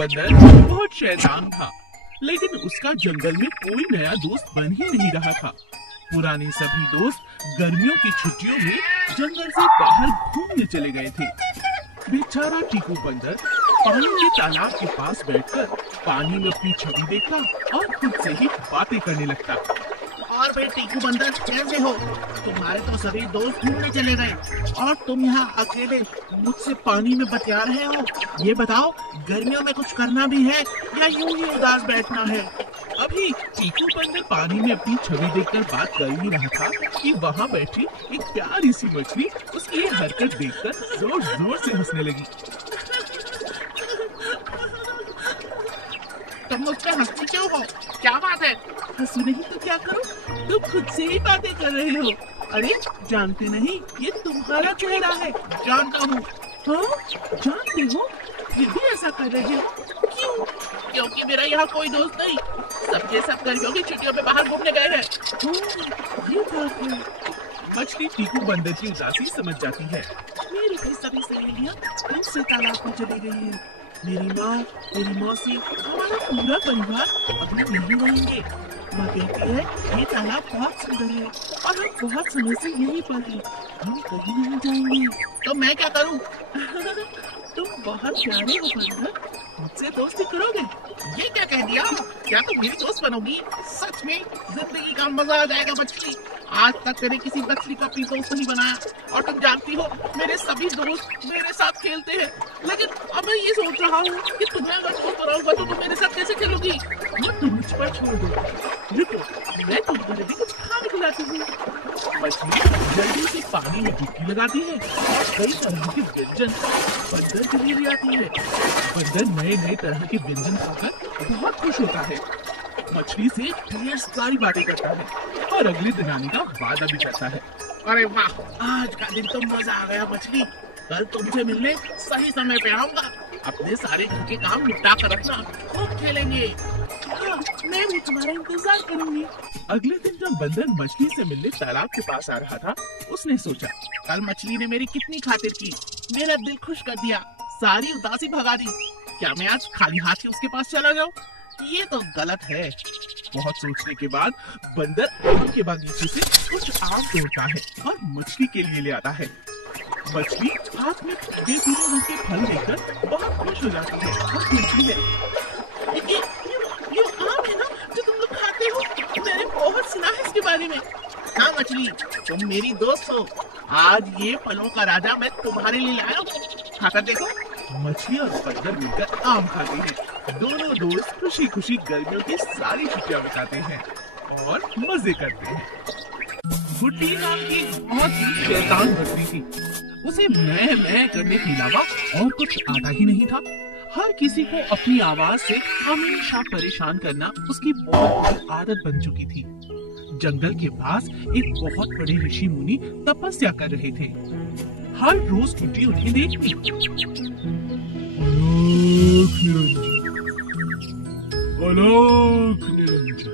बंदर बहुत शैतान था, लेकिन उसका जंगल में कोई नया दोस्त बन ही नहीं रहा था। पुराने सभी दोस्त गर्मियों की छुट्टियों में जंगल से बाहर घूमने चले गए थे। बेचारा टीकू बंदर पानी के तालाब के पास बैठकर पानी में अपनी छवि देखता और खुद से ही बातें करने लगता। और भाई टीकू बंदर कैसे हो? तुम्हारे तो सभी दोस्त घूमने चले गए और तुम यहाँ अकेले मुझसे पानी में बतिया रहे हो। ये बताओ, गर्मियों में कुछ करना भी है या यूं ही उदास बैठना है? अभी टीकू बंदर पानी में अपनी छवि देखकर बात कर ही रहा था कि वहाँ बैठी एक प्यारी सी मछली उसकी ये हरकत देखकर जोर जोर से हंसने लगी। तुम मुझसे हंसती क्यों हो? क्या बात है? हंसू नहीं तो क्या करूं? तुम खुद से ही बातें कर रहे हो। अरे जानते नहीं, ये तुम्हारा चेहरा है। जानता हूँ। हाँ, जानते हो, फिर भी ऐसा कर रहे हो क्यों? क्योंकि मेरा यहाँ कोई दोस्त नहीं, सबके सब गर्मियों की छुट्टियों में बाहर घूमने गए हैं। ये बात है। मछली टीकू बंदर की उदासी समझ जाती है। मेरी भी सभी सहेलियाँ दूसरे तालाब में चली गई हैं। मेरी माँ, मेरी मौसी, हमारा पूरा परिवार अभी नहीं रहेंगे। माँ कहती है ये तालाब बहुत सुंदर है और हम बहुत समय से यहीं पर हैं। हम कहीं नहीं जाएंगे। तो मैं क्या करूँ? तुम बहुत प्यारे हो बंदर, मुझसे दोस्ती करोगे? ये क्या कह दिया? क्या तुम मेरी दोस्त बनोगी? सच में जिंदगी का मजा आ जाएगा मछली। आज तक मैंने किसी मछली को अपनी दोस्त नहीं बनाया और तुम जानती हो मेरे सभी दोस्त मेरे साथ खेलते हैं, लेकिन अब मैं ये सोच रहा हूँ कि तुम्हें अगर दोस्त बनाऊंगा तो तुम मेरे साथ कैसे खेलोगी? तुम मुझ पर छोड़ दो। रुको, मैं तुमको भी कुछ खाने खिलाती हूँ। मछली जल्दी से पानी में डुबकी लगाती है और कई तरह के व्यंजन बंदर के लिए ले आती है। बंदर नए नए तरह के व्यंजन खाकर बहुत खुश होता है। मछली से ढेर सारी बातें करता है और अगले दिन आने का वादा भी करता है। अरे वाह, आज का दिन तो मजा आ गया मछली। कल तुमसे मिलने सही समय पे आऊंगा। अपने सारे घर के काम निपटा कर रखना, खूब खेलेंगे। हाँ, मैं भी तुम्हारा इंतजार करूंगी। अगले दिन जब बंदर मछली से मिलने तालाब के पास आ रहा था, उसने सोचा कल मछली ने मेरी कितनी खातिर की, मेरा दिल खुश कर दिया, सारी उदासी भगा दी। क्या मैं आज खाली हाथ ही उसके पास चला जाऊं? ये तो गलत है। बहुत सोचने के बाद बंदर आम के बागीचे से कुछ आम तोड़ता है और मछली के लिए ले आता है। मछली हाथ में पीले रंग के फल लेकर बहुत खुश हो जाती है और कहती है, ये आम है ना जो तुम लोग खाते हो? मैंने बहुत सुना है इसके बारे में। हाँ मछली, तुम मेरी दोस्त हो। आज ये फलों का राजा मैं तुम्हारे लिए लाया हूँ, खाकर देखो। मछली और बंदर मिलकर आम खाते हैं। दोनों दोस्त खुशी खुशी गर्मियों की सारी छुट्टियां बिताते हैं और मजे करते हैं। गुड्डी नाम की बहुत ही शैतान बच्ची थी। उसे मैं करने के अलावा और कुछ आता ही नहीं था। हर किसी को अपनी आवाज से हमेशा परेशान करना उसकी बहुत बड़ी आदत बन चुकी थी। जंगल के पास एक बहुत बड़े ऋषि मुनि तपस्या कर रहे थे। हर रोज गुड्डी उन्हें देखती। अलग निरंजन,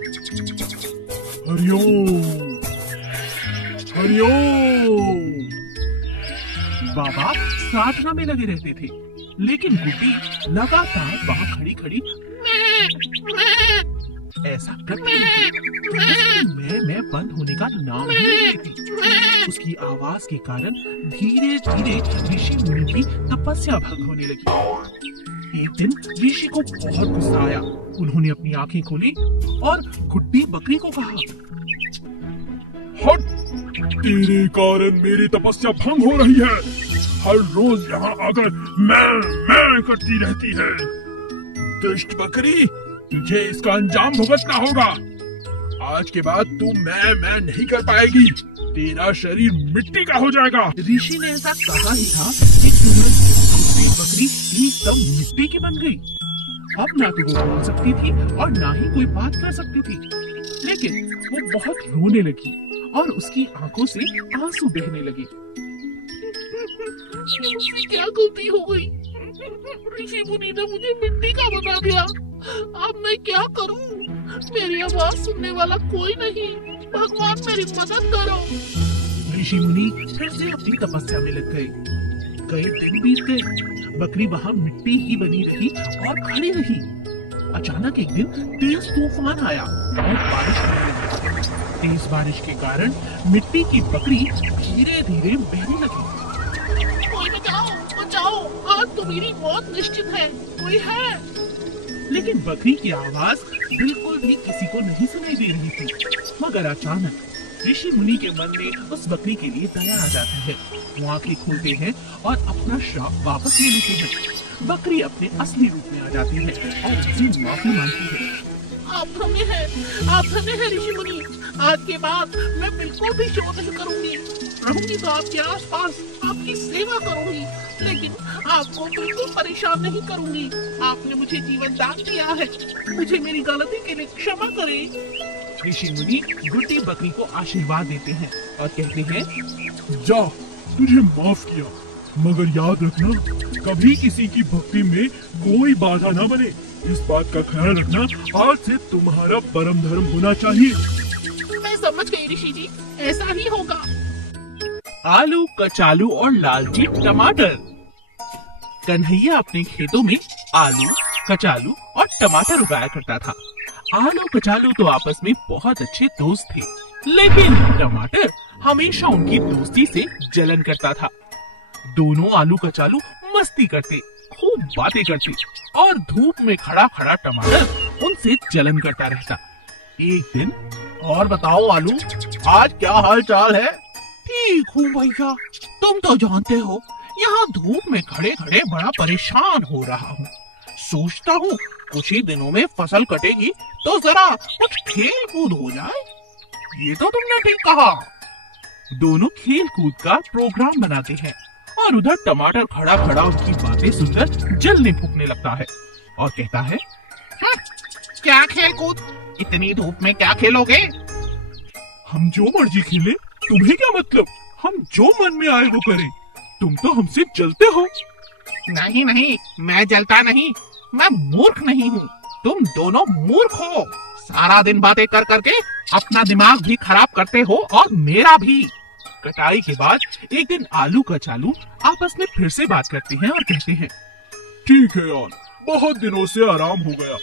हरिओम हरिओम। बाबा साधना में लगे रहते थे, लेकिन गुड्डी लगातार वहाँ खड़ी खड़ी ऐसा करती रहती। मैं बंद होने का नाम ही नहीं लेती। उसकी आवाज के कारण धीरे धीरे ऋषि मुनि की तपस्या भंग होने लगी। एक दिन ऋषि को बहुत गुस्सा आया। उन्होंने अपनी आंखें खोली और गुड्डी बकरी को कहा, हट, तेरे कारण मेरी तपस्या भंग हो रही है। हर रोज यहाँ आकर मैं करती रहती है। दुष्ट बकरी, तुझे इसका अंजाम भुगतना होगा। आज के बाद तू मैं नहीं कर पाएगी। तेरा शरीर मिट्टी का हो जाएगा। ऋषि ने ऐसा कहा ही था कि तुरंत बकरी एकदम मिट्टी की बन गई। अब ना तो वो बोल सकती थी और ना ही कोई बात कर सकती थी, लेकिन वो बहुत रोने लगी और उसकी आंखों से आंसू बहने लगे। मुझसे क्या गलती हो गई? ऋषि मुनि ने मुझे मिट्टी का बना दिया। अब मैं क्या करूं? मेरी आवाज सुनने वाला कोई नहीं। भगवान मेरी मदद करो। ऋषि मुनि फिर से अपनी तपस्या में लग गए। कई दिन बीत गए, बकरी वहाँ मिट्टी ही बनी रही और खड़ी रही। अचानक एक दिन तेज तूफान आया और बारिश होने लगी। तेज बारिश के कारण मिट्टी की बकरी धीरे धीरे बहने लगी। कोई बचाओ, बचाओ, आज तो मेरी मौत निश्चित है, कोई है? लेकिन बकरी की आवाज बिल्कुल भी किसी को नहीं सुनाई दे रही थी। मगर अचानक ऋषि मुनि के मन में उस बकरी के लिए दया आ जाता है। वो आंखें खोलते हैं और अपना श्राप वापस ले लेते हैं। बकरी अपने असली रूप में आ जाती है और उससे माफी मांगती है। आप हमें हैं ऋषि मुनि। आज के बाद मैं बिल्कुल भी शोर नहीं करूंगी, रहूंगी तो आपके आसपास, आपकी सेवा करूंगी, लेकिन आपको बिल्कुल परेशान नहीं करूंगी। आपने मुझे जीवन दान दिया है, मुझे मेरी गलती के लिए क्षमा करें। ऋषि मुनि गुड्डी बकरी को आशीर्वाद देते हैं और कहते हैं, जा, तुझे माफ किया, मगर याद रखना कभी किसी की भक्ति में कोई बाधा न बने। इस बात का ख्याल रखना, आज से तुम्हारा परम धर्म होना चाहिए। मैं समझ गई ऋषि जी, ऐसा ही होगा। आलू, कचालू और लालची टमाटर। कन्हैया अपने खेतों में आलू, कचालू और टमाटर उगाया करता था। आलू कचालू तो आपस में बहुत अच्छे दोस्त थे, लेकिन टमाटर हमेशा उनकी दोस्ती से जलन करता था। दोनों आलू कचालू मस्ती करते, खूब बातें करते और धूप में खड़ा खड़ा टमाटर उनसे जलन करता रहता। एक दिन, और बताओ आलू, आज क्या हाल चाल है? ठीक हूँ भैया, तुम तो जानते हो यहाँ धूप में खड़े खड़े बड़ा परेशान हो रहा हूँ। सोचता हूँ कुछ ही दिनों में फसल कटेगी तो जरा कुछ खेल कूद हो जाए। ये तो तुमने ठीक कहा। दोनों खेल कूद का प्रोग्राम बनाते हैं और उधर टमाटर खड़ा खड़ा उनकी बातें सुनकर जलने फूकने लगता है और कहता है, क्या खेल कूद? इतनी धूप में क्या खेलोगे? हम जो मर्जी खेले, तुम्हें क्या मतलब? हम जो मन में आए वो करें। तुम तो हमसे जलते हो। नहीं नहीं, मैं जलता नहीं, मैं मूर्ख नहीं हूँ। तुम दोनों मूर्ख हो, सारा दिन बातें कर करके अपना दिमाग भी खराब करते हो और मेरा भी। कटाई के बाद एक दिन आलू कचालू आपस में फिर से बात करते हैं और कहते हैं, ठीक है यार, बहुत दिनों से आराम हो गया,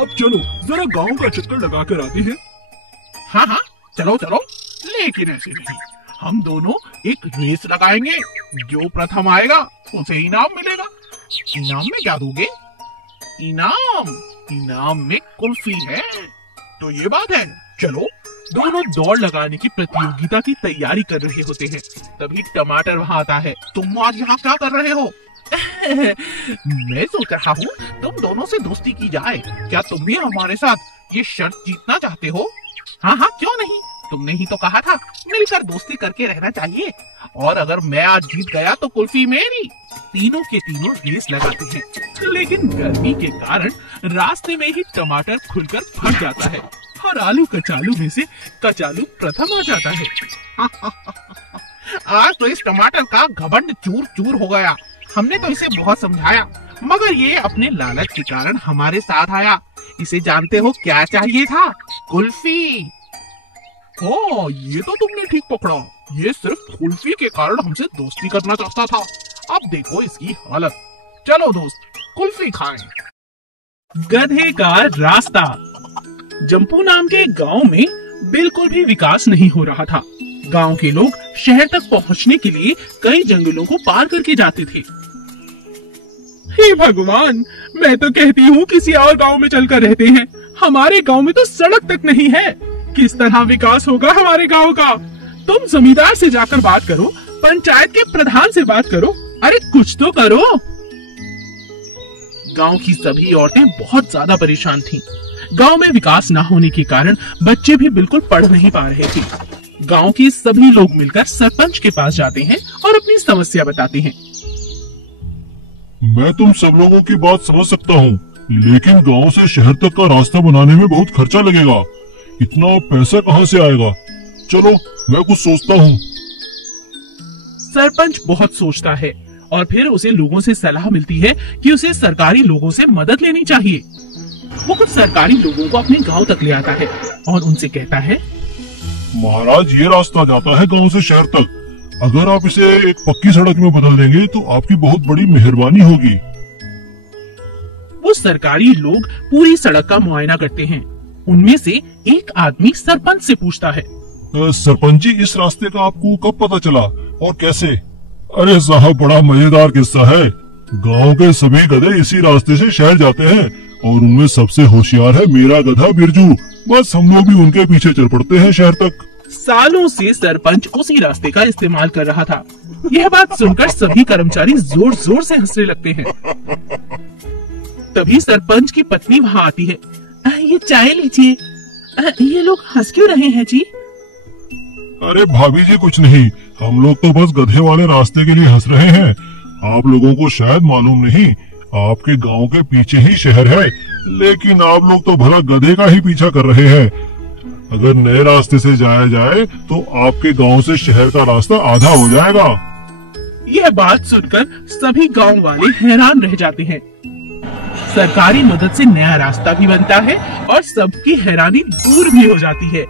अब चलो जरा गांव का चक्कर लगा कर आते हैं। हाँ हाँ, चलो चलो, लेकिन ऐसे नहीं, हम दोनों एक रेस लगाएंगे, जो प्रथम आएगा उसे इनाम मिलेगा। इनाम में क्या दोगे? इनाम में कुल्फी है। तो ये बात है, चलो। दोनों दौड़ लगाने की प्रतियोगिता की तैयारी कर रहे होते हैं, तभी टमाटर वहाँ आता है। तुम आज यहाँ क्या कर रहे हो? मैं सोच रहा हूँ तुम दोनों से दोस्ती की जाए, क्या तुम भी हमारे साथ ये शर्त जीतना चाहते हो? हाँ हाँ, क्यों नहीं, तुमने ही तो कहा था मिलकर दोस्ती करके रहना चाहिए, और अगर मैं आज जीत गया तो कुल्फी मेरी। तीनों के तीनों रेस लगाते हैं, लेकिन गर्मी के कारण रास्ते में ही टमाटर खुलकर फट जाता है और आलू कचालू में से कचालू प्रथम आ जाता है। आज तो इस टमाटर का घमंड चूर चूर हो गया। हमने तो इसे बहुत समझाया, मगर ये अपने लालच के कारण हमारे साथ आया। इसे जानते हो क्या चाहिए था? कुल्फी। हाँ, ये तो तुमने ठीक पकड़ा, ये सिर्फ कुल्फी के कारण हमसे दोस्ती करना चाहता था। अब देखो इसकी हालत। चलो दोस्त, कुल्फी खाएं। गधे का रास्ता। जम्पू नाम के गांव में बिल्कुल भी विकास नहीं हो रहा था। गांव के लोग शहर तक पहुंचने के लिए कई जंगलों को पार करके जाते थे। हे भगवान, मैं तो कहती हूँ किसी और गांव में चलकर रहते हैं। हमारे गांव में तो सड़क तक नहीं है, किस तरह विकास होगा हमारे गांव का? तुम जमींदार से जाकर बात करो, पंचायत के प्रधान से बात करो, अरे कुछ तो करो। गांव की सभी औरतें बहुत ज्यादा परेशान थीं। गांव में विकास न होने के कारण बच्चे भी बिल्कुल पढ़ नहीं पा रहे थे। गांव के सभी लोग मिलकर सरपंच के पास जाते हैं और अपनी समस्या बताते हैं। मैं तुम सब लोगों की बात समझ सकता हूँ, लेकिन गांव से शहर तक का रास्ता बनाने में बहुत खर्चा लगेगा। इतना पैसा कहाँ से आएगा? चलो मैं कुछ सोचता हूँ। सरपंच बहुत सोचता है और फिर उसे लोगों से सलाह मिलती है कि उसे सरकारी लोगों से मदद लेनी चाहिए। वो कुछ सरकारी लोगों को अपने गांव तक ले आता है और उनसे कहता है, महाराज, ये रास्ता जाता है गांव से शहर तक। अगर आप इसे एक पक्की सड़क में बदल देंगे तो आपकी बहुत बड़ी मेहरबानी होगी। वो सरकारी लोग पूरी सड़क का मुआयना करते हैं। उनमें से एक आदमी सरपंच से पूछता है, सरपंच जी, इस रास्ते का आपको कब पता चला और कैसे? अरे साहब, बड़ा मजेदार किस्सा है। गांव के सभी गधे इसी रास्ते से शहर जाते हैं और उनमें सबसे होशियार है मेरा गधा बिरजू। बस हम लोग भी उनके पीछे चल पड़ते हैं शहर तक। सालों से सरपंच उसी रास्ते का इस्तेमाल कर रहा था। यह बात सुनकर सभी कर्मचारी जोर जोर से हंसने लगते हैं। तभी सरपंच की पत्नी वहाँ आती है। ये चाय लीजिए। ये लोग हंस क्यों रहे हैं जी? अरे भाभी जी, कुछ नहीं, हम लोग तो बस गधे वाले रास्ते के लिए हंस रहे हैं। आप लोगों को शायद मालूम नहीं, आपके गांव के पीछे ही शहर है, लेकिन आप लोग तो भला गधे का ही पीछा कर रहे हैं। अगर नए रास्ते से जाया जाए तो आपके गांव से शहर का रास्ता आधा हो जाएगा। यह बात सुनकर सभी गांव वाले हैरान रह जाते हैं। सरकारी मदद से नया रास्ता भी बनता है और सबकी हैरानी दूर भी हो जाती है।